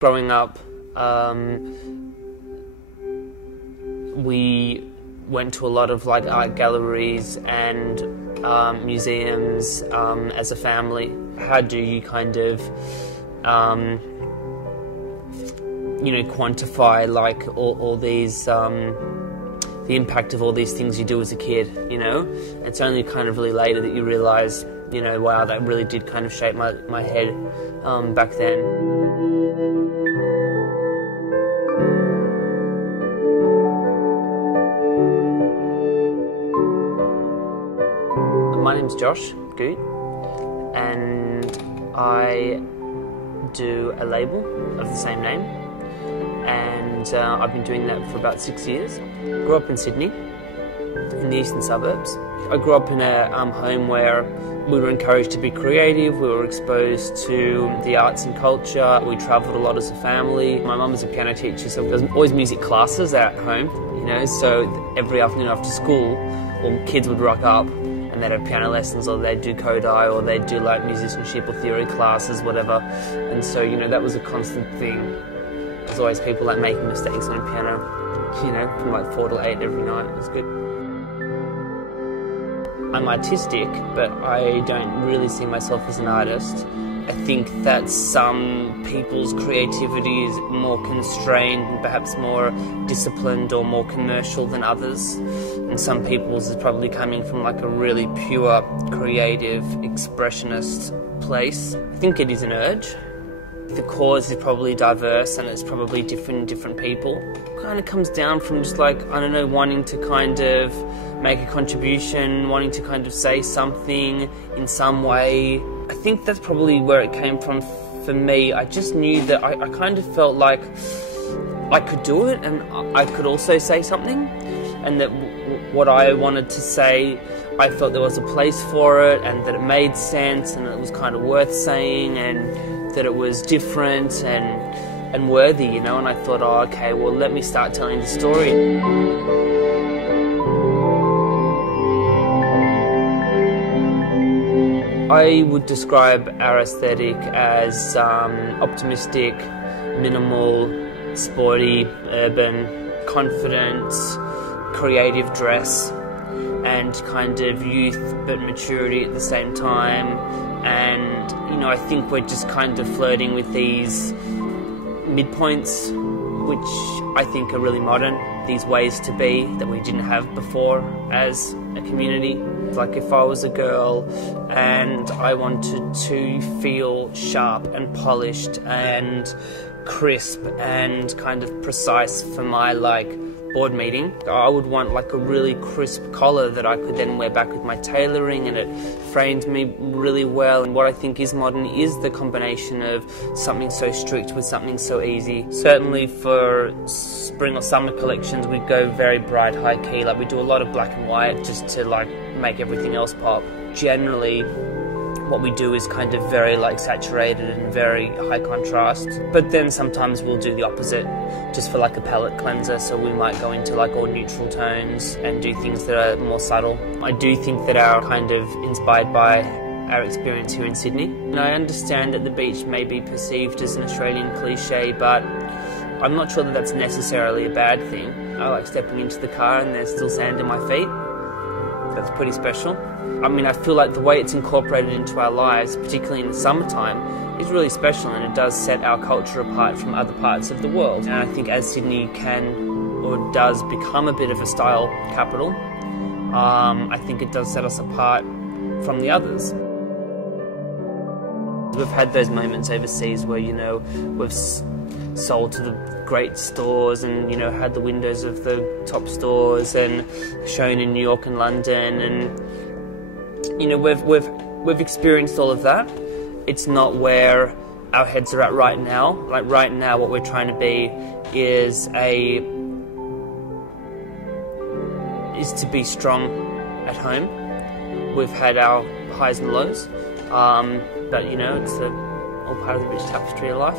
Growing up, we went to a lot of art galleries and museums as a family. How do you kind of quantify all these the impact of all these things you do as a kid? It's only kind of really later that you realise, wow, that really did kind of shape my head back then. My name's Josh, Goot, and I do a label of the same name, and I've been doing that for about 6 years. Grew up in Sydney, in the eastern suburbs. I grew up in a home where we were encouraged to be creative, we were exposed to the arts and culture, we travelled a lot as a family. My mum was a piano teacher, so there was always music classes at home, so every afternoon after school, kids would rock up and they'd have piano lessons, or they'd do Kodai, or they'd do musicianship or theory classes, whatever. And so, that was a constant thing. There's always people making mistakes on a piano, from 4 to 8 every night. It was good. I'm artistic, but I don't really see myself as an artist. I think that some people's creativity is more constrained and perhaps more disciplined or more commercial than others. And some people's is probably coming from a really pure, creative, expressionist place. I think it is an urge. The cause is probably diverse and it's probably different in different people. It kind of comes down from just wanting to kind of make a contribution, wanting to kind of say something in some way. I think that's probably where it came from for me. I just knew that I kind of felt like I could do it and I could also say something, and that what I wanted to say, I felt there was a place for it and that it made sense and it was kind of worth saying and that it was different and worthy, and I thought, oh, okay, well, let me start telling the story. I would describe our aesthetic as optimistic, minimal, sporty, urban, confident, creative dress, and kind of youth but maturity at the same time. And I think we're just kind of flirting with these midpoints, which I think are really modern, these ways to be that we didn't have before as a community. Like if I was a girl and I wanted to feel sharp and polished and crisp and kind of precise for my board meeting, I would want a really crisp collar that I could then wear back with my tailoring, and it framed me really well. And what I think is modern is the combination of something so strict with something so easy. Certainly for spring or summer collections, we go very bright, high key. We do a lot of black and white just to make everything else pop. Generally, what we do is kind of very saturated and very high contrast. But then sometimes we'll do the opposite, just for a palette cleanser. So we might go into all neutral tones and do things that are more subtle. I do think that our kind of inspired by our experience here in Sydney. And I understand that the beach may be perceived as an Australian cliche, but I'm not sure that that's necessarily a bad thing. I like stepping into the car and there's still sand in my feet. That's pretty special. I feel like the way it's incorporated into our lives, particularly in the summertime, is really special, and it does set our culture apart from other parts of the world. And I think as Sydney can or does become a bit of a style capital, I think it does set us apart from the others. We've had those moments overseas where, we've sold to the great stores and, had the windows of the top stores and shown in New York and London, and we've experienced all of that. It's not where our heads are at right now. Right now, what we're trying to be is to be strong at home. We've had our highs and lows, but it's all part of the rich tapestry of life.